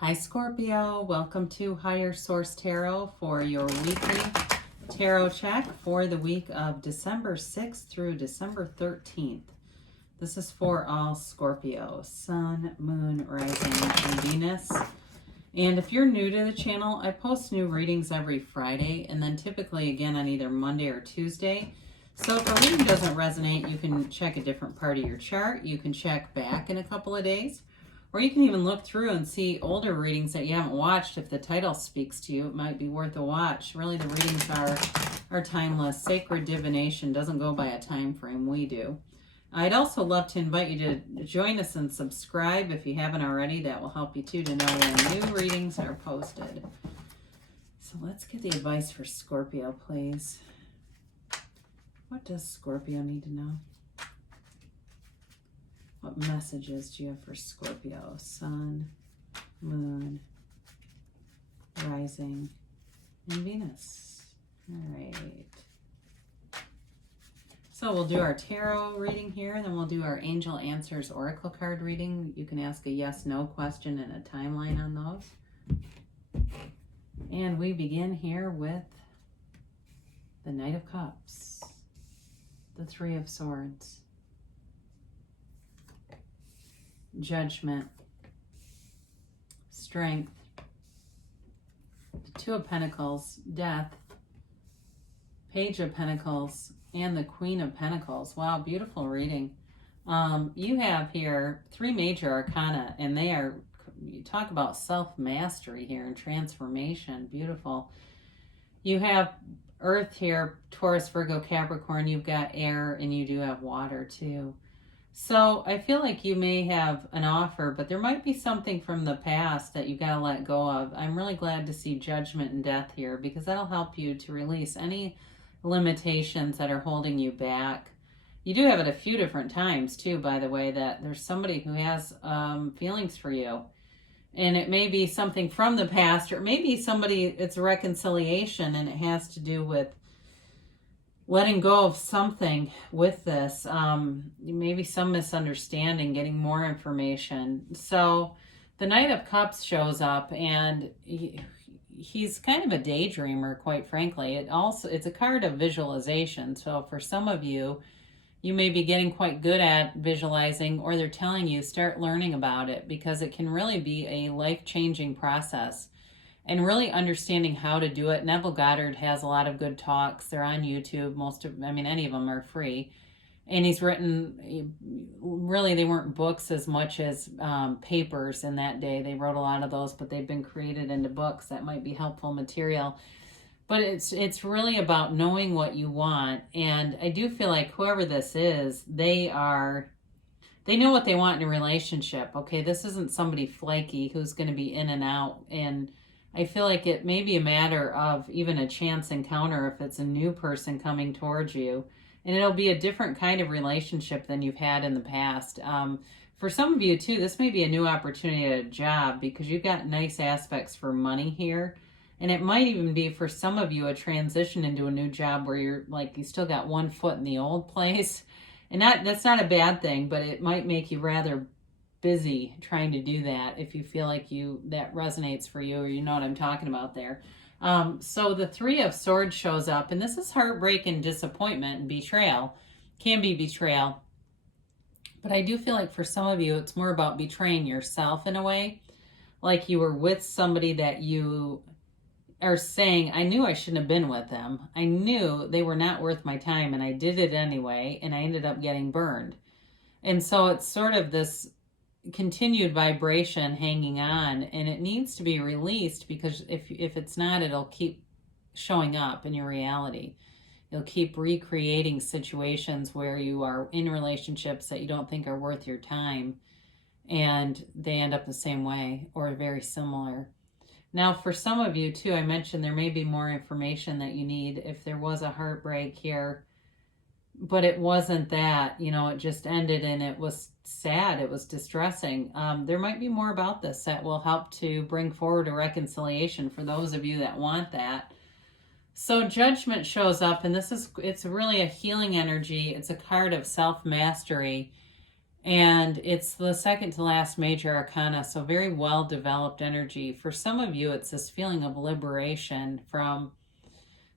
Hi Scorpio, welcome to Higher Source Tarot for your weekly tarot check for the week of December 6th through December 13th. This is for all Scorpio, Sun, Moon, Rising, and Venus. And if you're new to the channel, I post new readings every Friday and then typically again on either Monday or Tuesday. So if a reading doesn't resonate, you can check a different part of your chart. You can check back in a couple of days. Or you can even look through and see older readings that you haven't watched. If the title speaks to you, it might be worth a watch. Really, the readings are timeless. Sacred divination doesn't go by a time frame. We do. I'd also love to invite you to join us and subscribe if you haven't already. That will help you too to know when new readings are posted. So let's get the advice for Scorpio, please. What does Scorpio need to know? What messages do you have for Scorpio? Sun, Moon, Rising, and Venus. All right. So we'll do our tarot reading here, and then we'll do our Angel Answers Oracle card reading. You can ask a yes/no question and a timeline on those. And we begin here with the Knight of Cups, the Three of Swords, Judgment, Strength, the Two of Pentacles, Death, Page of Pentacles, and the Queen of Pentacles. Wow, beautiful reading. You have here three major arcana, and they are, you talk about self-mastery here and transformation. Beautiful. You have Earth here, Taurus, Virgo, Capricorn. You've got air, and you do have water too. So I feel like you may have an offer, but there might be something from the past that you've got to let go of. I'm really glad to see Judgment and Death here because that'll help you to release any limitations that are holding you back. You do have it a few different times too, by the way, that there's somebody who has feelings for you. And it may be something from the past, or it may be somebody, it's a reconciliation and it has to do with letting go of something with this, maybe some misunderstanding, getting more information. So the Knight of Cups shows up, and he's kind of a daydreamer, quite frankly. It's a card of visualization. So for some of you, you may be getting quite good at visualizing, or they're telling you start learning about it because it can really be a life-changing process. And really understanding how to do it. Neville Goddard has a lot of good talks. They're on YouTube. Any of them are free. And he's written, really they weren't books as much as papers in that day. They wrote a lot of those, but they've been created into books that might be helpful material. But it's really about knowing what you want. And I do feel like whoever this is, they know what they want in a relationship. Okay, this isn't somebody flaky who's going to be in and out. And I feel like it may be a matter of even a chance encounter if it's a new person coming towards you. And it'll be a different kind of relationship than you've had in the past. For some of you, too, this may be a new opportunity at a job because you've got nice aspects for money here. And it might even be for some of you a transition into a new job where you're like, you still got one foot in the old place. And that's not a bad thing, but it might make you rather busy trying to do that if you feel like that resonates for you, or you know what I'm talking about there. So the Three of Swords shows up, and this is heartbreak and disappointment and betrayal. Can be betrayal. But I do feel like for some of you, it's more about betraying yourself in a way. Like you were with somebody that you are saying, I knew I shouldn't have been with them. I knew they were not worth my time, and I did it anyway, and I ended up getting burned. And so it's sort of this continued vibration hanging on, and it needs to be released because if it's not, it'll keep showing up in your reality. You'll keep recreating situations where you are in relationships that you don't think are worth your time, and they end up the same way or very similar. Now, for some of you too, I mentioned there may be more information that you need if there was a heartbreak here, but it wasn't that, it just ended and it was sad. It was distressing. There might be more about this that will help to bring forward a reconciliation for those of you that want that. So Judgment shows up, and it's really a healing energy. It's a card of self-mastery. And it's the second to last major arcana, so very well developed energy. For some of you, it's this feeling of liberation from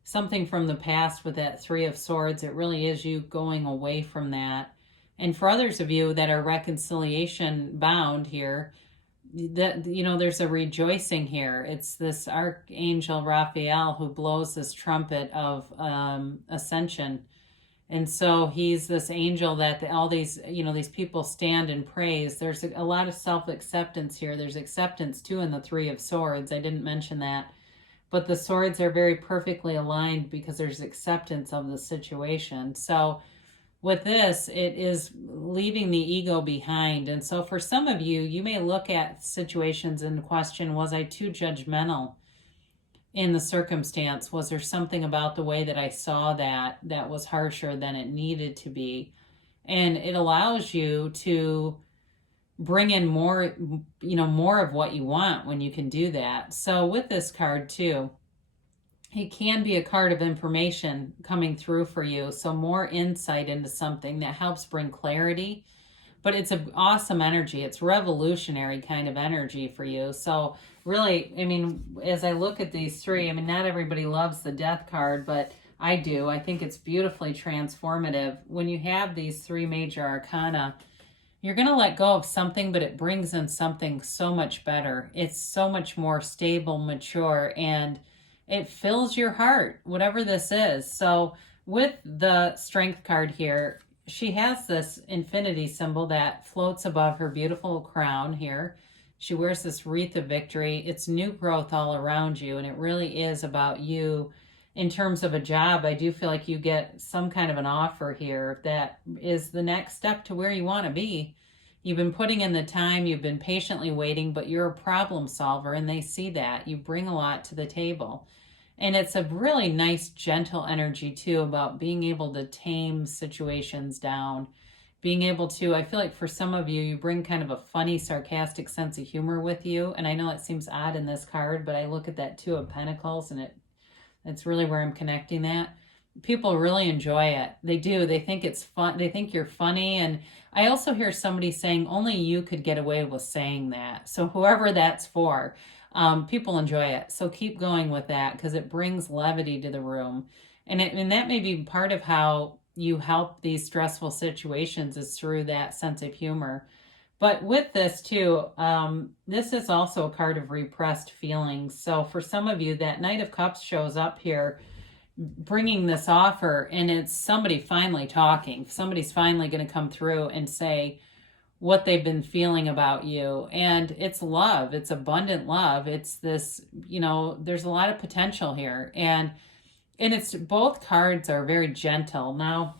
something from the past with that Three of Swords. It really is you going away from that. And for others of you that are reconciliation bound here, that, you know, there's a rejoicing here. It's this Archangel Raphael who blows this trumpet of ascension. And so he's this angel that all these, you know, these people stand and praise. There's a lot of self-acceptance here. There's acceptance too in the Three of Swords. I didn't mention that. But the swords are very perfectly aligned because there's acceptance of the situation. So with this, it is leaving the ego behind. And so for some of you, you may look at situations and question, was I too judgmental in the circumstance? Was there something about the way that I saw that was harsher than it needed to be? And it allows you to bring in more, you know, more of what you want when you can do that. So with this card too, it can be a card of information coming through for you. So more insight into something that helps bring clarity. But it's an awesome energy. It's revolutionary kind of energy for you. So really, I mean, as I look at these three, I mean, not everybody loves the death card, but I do. I think it's beautifully transformative. When you have these three major arcana, you're going to let go of something, but it brings in something so much better. It's so much more stable, mature, and it fills your heart, whatever this is. So with the Strength card here, she has this infinity symbol that floats above her beautiful crown here. She wears this wreath of victory. It's new growth all around you, and it really is about you. In terms of a job, I do feel like you get some kind of an offer here that is the next step to where you want to be. You've been putting in the time, you've been patiently waiting, but you're a problem solver, and they see that. You bring a lot to the table. And it's a really nice, gentle energy, too, about being able to tame situations down. Being able to, I feel like for some of you, you bring kind of a funny, sarcastic sense of humor with you. And I know it seems odd in this card, but I look at that Two of Pentacles, and it's really where I'm connecting that. People really enjoy it. They do. They think it's fun. They think you're funny. And I also hear somebody saying only you could get away with saying that. So whoever that's for, people enjoy it. So keep going with that because it brings levity to the room. And that may be part of how you help these stressful situations is through that sense of humor. But with this too, this is also a card of repressed feelings. So for some of you, that Knight of Cups shows up here bringing this offer, and it's somebody finally talking. Somebody's finally going to come through and say what they've been feeling about you. And it's love. It's abundant love. It's this, you know, there's a lot of potential here. And it's both cards are very gentle. Now,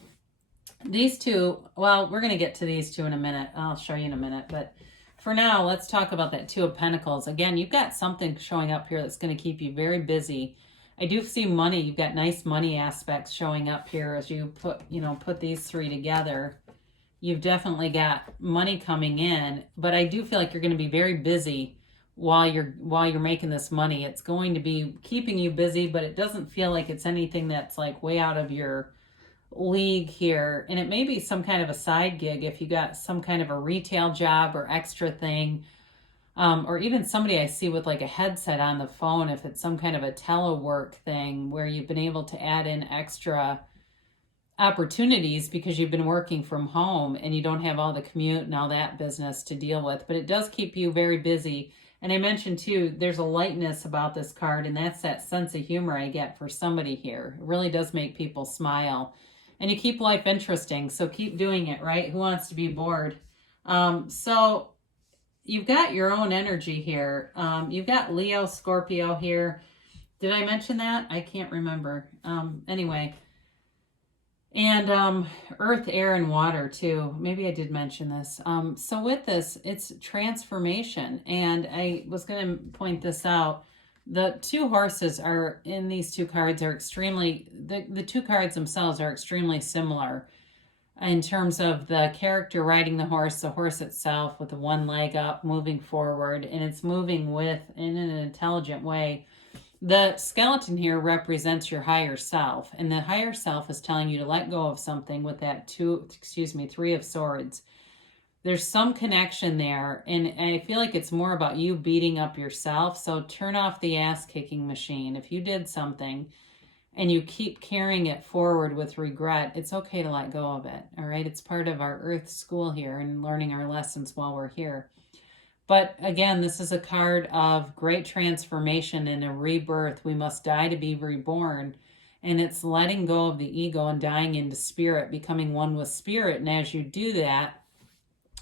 these two, well, we're going to get to these two in a minute. I'll show you in a minute. But for now, let's talk about that Two of Pentacles. Again, you've got something showing up here that's going to keep you very busy. I do see money. You've got nice money aspects showing up here as you put these three together. You've definitely got money coming in, but I do feel like you're going to be very busy while you're making this money. It's going to be keeping you busy, but it doesn't feel like it's anything that's like way out of your league here. And it may be some kind of a side gig if you got some kind of a retail job or extra thing. Or even somebody I see with like a headset on the phone, if it's some kind of a telework thing where you've been able to add in extra opportunities because you've been working from home and you don't have all the commute and all that business to deal with. But it does keep you very busy. And I mentioned too, there's a lightness about this card, and that's that sense of humor I get for somebody here. It really does make people smile. And you keep life interesting, so keep doing it, right? Who wants to be bored? So you've got your own energy here. You've got Leo, Scorpio here. Did I mention that? I can't remember. Anyway. And earth, air, and water too. Maybe I did mention this. So with this, it's transformation. And I was going to point this out. The two horses are in these two cards are extremely, the two cards themselves are extremely similar in terms of the character riding the horse itself with the one leg up, moving forward, and it's moving in an intelligent way. The skeleton here represents your higher self, and the higher self is telling you to let go of something with that Three of Swords. there's some connection there, and I feel like it's more about you beating up yourself. So turn off the ass-kicking machine. If you did something and you keep carrying it forward with regret, it's okay to let go of it, all right? It's part of our earth school here and learning our lessons while we're here. But again, this is a card of great transformation and a rebirth. We must die to be reborn. And it's letting go of the ego and dying into spirit, becoming one with spirit. And as you do that,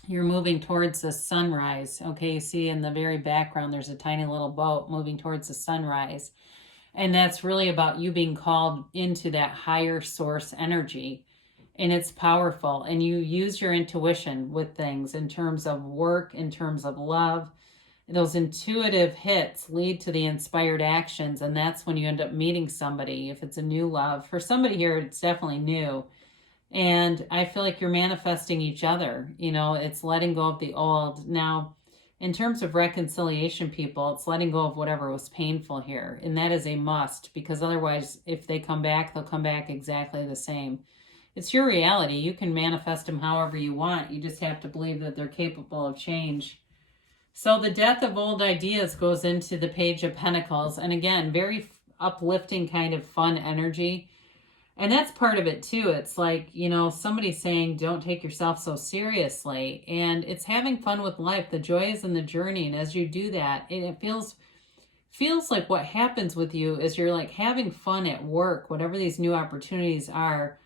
you're moving towards the sunrise. Okay, you see in the very background, there's a tiny little boat moving towards the sunrise. And that's really about you being called into that higher source energy. And it's powerful. And you use your intuition with things in terms of work, in terms of love. Those intuitive hits lead to the inspired actions. And that's when you end up meeting somebody. If it's a new love, for somebody here, it's definitely new. And I feel like you're manifesting each other. You know, it's letting go of the old. Now, in terms of reconciliation, people, it's letting go of whatever was painful here. And that is a must, because otherwise, if they come back, they'll come back exactly the same. It's your reality. You can manifest them however you want. You just have to believe that they're capable of change. So the death of old ideas goes into the Page of Pentacles. And again, very uplifting kind of fun energy. And that's part of it too. It's like, you know, somebody saying, don't take yourself so seriously. And it's having fun with life. The joy is in the journey. And as you do that, it feels like what happens with you is you're like having fun at work, whatever these new opportunities are.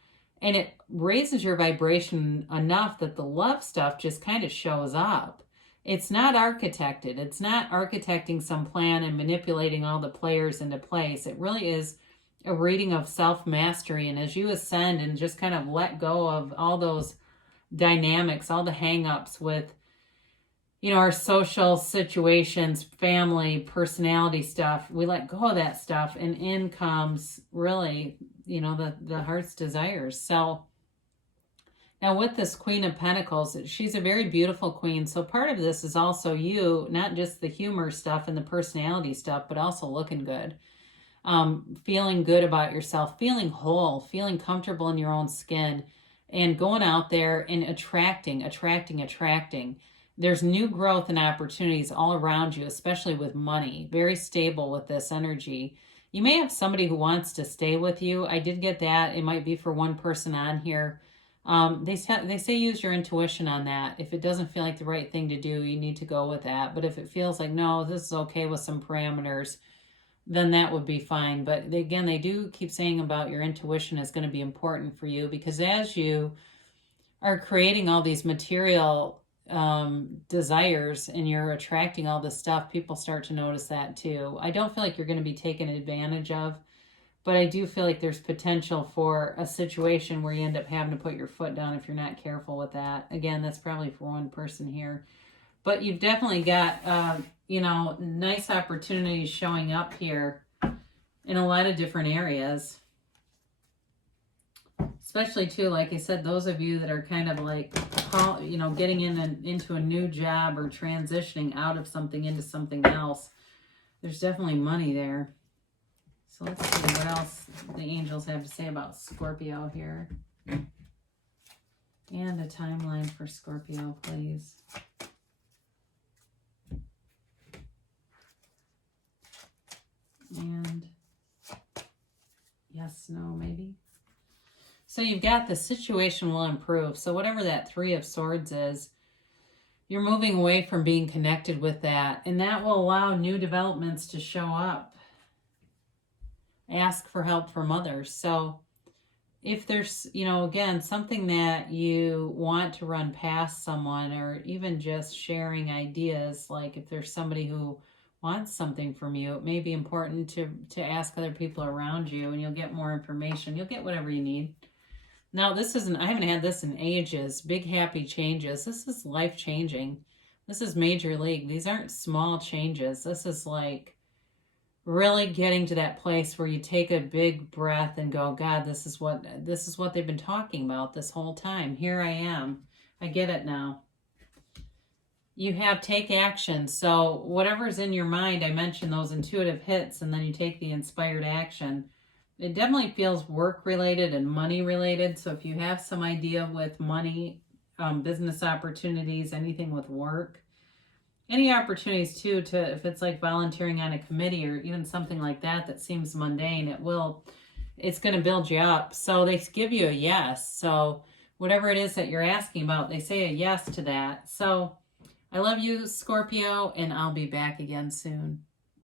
And it raises your vibration enough that the love stuff just kind of shows up. It's not architected. It's not architecting some plan and manipulating all the players into place. It really is a reading of self-mastery. And as you ascend and just kind of let go of all those dynamics, all the hang-ups with, you know, our social situations, family, personality stuff, we let go of that stuff, and in comes really, you know, the heart's desires. So now with this Queen of Pentacles, she's a very beautiful queen. So part of this is also you, not just the humor stuff and the personality stuff, but also looking good. Feeling good about yourself, feeling whole, feeling comfortable in your own skin, and going out there and attracting. There's new growth and opportunities all around you, especially with money. Very stable with this energy. You may have somebody who wants to stay with you. I did get that. It might be for one person on here. They say use your intuition on that. If it doesn't feel like the right thing to do, you need to go with that. But if it feels like, no, this is okay with some parameters, then that would be fine. But again, they do keep saying about your intuition is going to be important for you, because as you are creating all these material desires and you're attracting all this stuff, people start to notice that too. I don't feel like you're going to be taken advantage of, but I do feel like there's potential for a situation where you end up having to put your foot down if you're not careful with that. Again, that's probably for one person here. But you've definitely got, you know, nice opportunities showing up here in a lot of different areas. Especially, too, like I said, those of you that are kind of like, you know, getting into a new job or transitioning out of something into something else. There's definitely money there. So let's see what else the angels have to say about Scorpio here. And a timeline for Scorpio, please. And yes, no, maybe. So you've got the situation will improve. So whatever that Three of Swords is, you're moving away from being connected with that. And that will allow new developments to show up. Ask for help from others. So if there's, you know, again, something that you want to run past someone, or even just sharing ideas, like if there's somebody who wants something from you, it may be important to ask other people around you, and you'll get more information. You'll get whatever you need. Now, this isn't, I haven't had this in ages. Big happy changes. This is life changing. This is major league. These aren't small changes. This is like really getting to that place where you take a big breath and go, God, this is what they've been talking about this whole time. Here I am. I get it now. You have take action. So whatever's in your mind, I mentioned those intuitive hits, and then you take the inspired action. It definitely feels work related and money related. So if you have some idea with money, business opportunities, anything with work. Any opportunities too to, if it's like volunteering on a committee or even something like that that seems mundane, it's going to build you up. So they give you a yes. So whatever it is that you're asking about, they say a yes to that. So I love you, Scorpio, and I'll be back again soon.